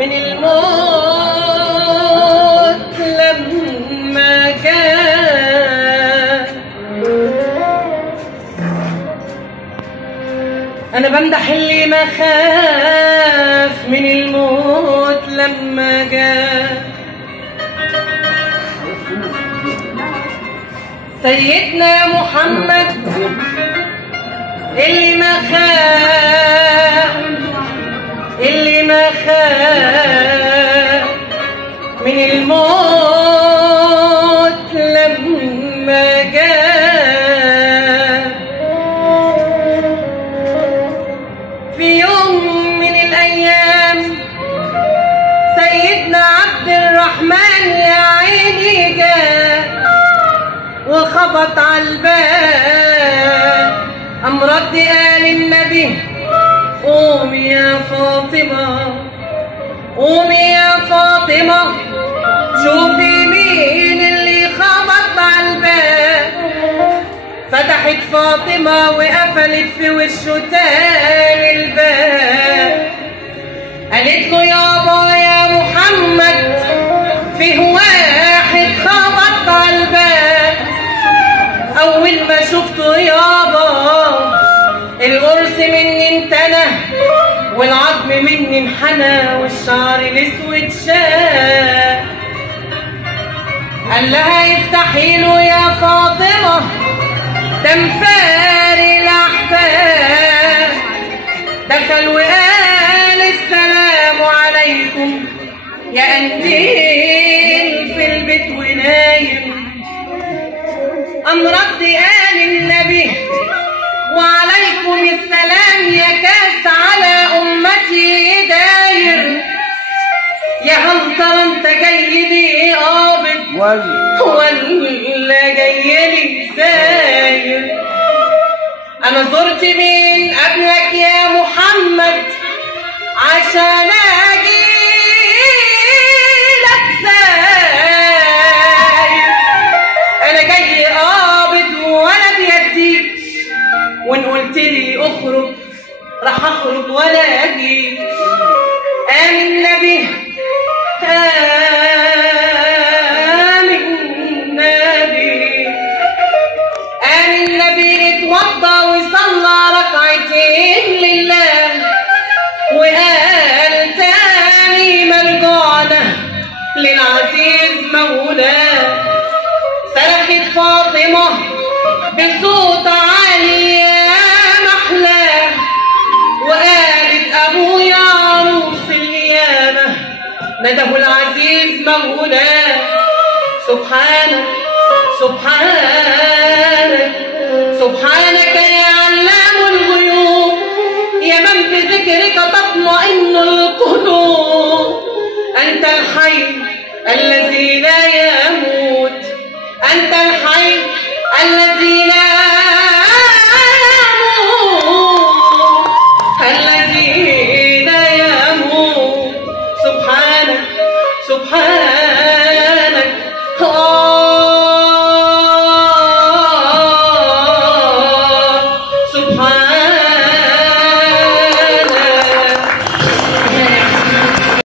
من الموت لما جاء. أنا بمدح اللي ما خاف من الموت لما جاء. سيدنا محمد اللي ما خاف من الموت لما جاء. في يوم من الأيام سيدنا عبد الرحمن يا عيني جاء وخبط على الباب. قام رد قال النبي قومي يا فاطمة، قومي يا فاطمة شوفي مين اللي خبط على الباب. فتحت فاطمة وقفلت في وشه تاني الباب. قالت له يابا يا محمد فيه واحد خبط على الباب. أول ما شفته يابا القرص مني انتنى والعظم مني انحنى والشعر الاسود شاف. قال لها افتحي له يا فاطمة ده مفاري الأحباب. دخل وقال السلام عليكم يا قنديل في البيت ونايم. قام رد قال النبي وعليكم السلام يا كاس على أمتي داير. يا هل ترى انت جاي لي قابض ولا جاي لي ساير؟ انا زرت مين قبلك يا محمد عشان اجي لك ساير. انا جاي قابض ولا بيديش، وان قلت لي اخرج راح اخرج ولا اجيش. قام النبي اتوضى وصلى ركعتين لله وقال تاني مرجعنا للعزيز مولاه. صرخت فاطمة بصوت عالي يا محلاه وقالت ابويا عروس القيامة نده العزيز مولاه. سبحانك سبحانك سبحانك يا علام الغيوب يا من بذكرك تطمئن القلوب. أنت الحي الذي لا